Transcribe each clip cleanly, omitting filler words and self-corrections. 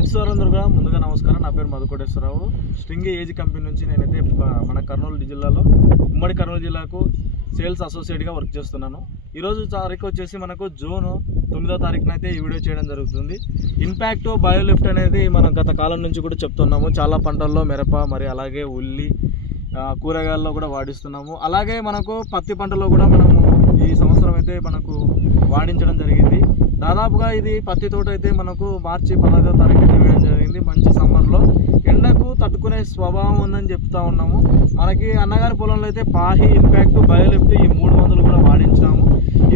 రైతు సోదరులందరూ ముందుగా నమస్కారం. నా పేరు మధుకోటేశ్వరరావు. స్ట్రింగ్ ఏజీ కంపెనీ నుంచి నేనైతే మన కర్నూలు జిల్లాలో ఉమ్మడి కర్నూలు జిల్లాకు సేల్స్ అసోసియేట్గా వర్క్ చేస్తున్నాను. ఈరోజు తారీఖు వచ్చేసి మనకు జూన్ 9వ తారీఖున అయితే ఈ వీడియో చేయడం జరుగుతుంది. ఇంపాక్ట్ బయోలిఫ్ట్ అనేది మనం గత కాలం నుంచి కూడా చెప్తున్నాము. చాలా పంటల్లో మిరప, మరి అలాగే ఉల్లి, కూరగాయల్లో కూడా వాడిస్తున్నాము. అలాగే మనకు పత్తి పంటలో కూడా మనము ఈ సంవత్సరం అయితే మనకు వాడించడం జరిగింది. దాదాపుగా ఇది పత్తి తోట అయితే మనకు మార్చి 15వ తారీఖు అయితే వేయడం జరిగింది. మంచి సమ్మర్లో ఎండకు తట్టుకునే స్వభావం ఉందని చెప్తా ఉన్నాము. మనకి అన్నగారి పొలంలో అయితే పాహి, ఇంపాక్ట్, బయోలిఫ్ట్ ఈ 3 మందులు కూడా వాడించాము.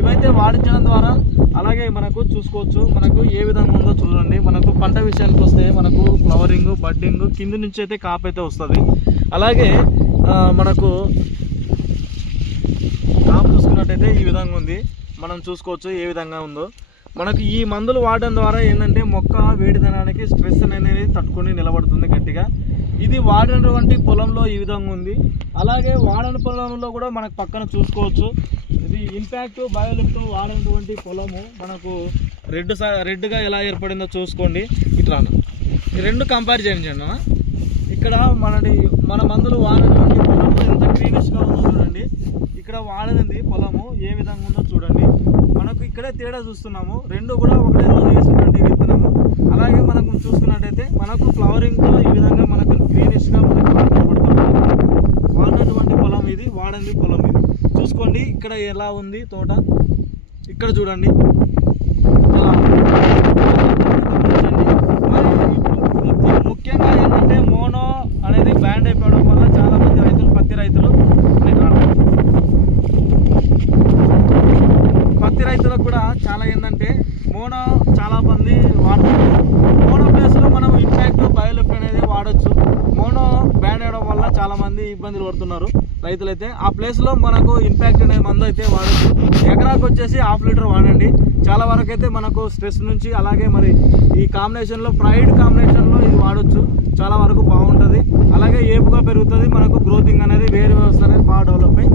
ఇవైతే వాడించడం ద్వారా అలాగే మనకు చూసుకోవచ్చు, మనకు ఏ విధంగా ఉందో చూడండి. మనకు పంట విషయానికి వస్తే మనకు ఫ్లవరింగ్, బడ్డింగ్, కింది నుంచి అయితే కాపు అయితే వస్తుంది. అలాగే మనకు కాపు చూసుకున్నట్టయితే ఈ విధంగా ఉంది. మనం చూసుకోవచ్చు ఏ విధంగా ఉందో. మనకు ఈ మందులు వాడడం ద్వారా ఏంటంటే మొక్క వేడిదనానికి స్ట్రెస్ అనేది తట్టుకొని నిలబడుతుంది గట్టిగా. ఇది వాడినటువంటి పొలంలో ఈ విధంగా ఉంది. అలాగే వాడని పొలంలో కూడా మనకు పక్కన చూసుకోవచ్చు. ఇది ఇంపాక్ట్ బయోలిఫ్ట్ వాడినటువంటి పొలము మనకు రెడ్గా ఎలా ఏర్పడిందో చూసుకోండి. ఇట్లా ఈ రెండు కంపేర్ చేయండి అన్న. ఇక్కడ మన మందులు వాడినటువంటి పొలము ఎంత గ్రీనిష్గా ఉందో చూడండి. ఇక్కడ వాడినది పొలము ఏ విధంగా ఉందో చూడండి. మనకు ఇక్కడే తేడా చూస్తున్నాము. రెండు కూడా ఒకటే రోజు వేసినటువంటి విత్తనము. అలాగే మనకు చూసుకున్నట్టయితే మనకు ఫ్లవరింగ్తో ఈ విధంగా మనకు గ్రీనిష్గా మనకు కనబడుతుంది. వాడినటువంటి పొలం ఇది, వాడింది పొలం ఇది. చూసుకోండి ఇక్కడ ఎలా ఉంది తోట. ఇక్కడ చూడండి ఎలా మరి ముఖ్యంగా ఏంటంటే మోనో అనేది బ్యాండ్ అయిపోవడం వల్ల చాలామంది రైతులు, పత్తి రైతులకు కూడా చాలా ఏంటంటే మోనో చాలా మంది వాడుతున్నారు. మోనో ప్లేస్లో మనం ఇంపాక్ట్ బయోలిఫ్ట్ అనేది వాడచ్చు. మోనో బ్యాండ్ అవ్వడం వల్ల చాలామంది ఇబ్బందులు పడుతున్నారు రైతులైతే. ఆ ప్లేస్లో మనకు ఇంపాక్ట్ అనే మందు అయితే వాడచ్చు. ఎకరాకు వచ్చేసి 1/2 లీటర్ వాడండి. చాలా వరకు అయితే మనకు స్ట్రెస్ నుంచి, అలాగే మరి ఈ కాంబినేషన్లో ప్రైడ్ కాంబినేషన్లో ఇది వాడచ్చు. చాలా వరకు బాగుంటుంది. అలాగే ఏపుగా పెరుగుతుంది. మనకు గ్రోతింగ్ అనేది, వేరు వ్యవస్థ అనేది బాగా డెవలప్ అయ్యి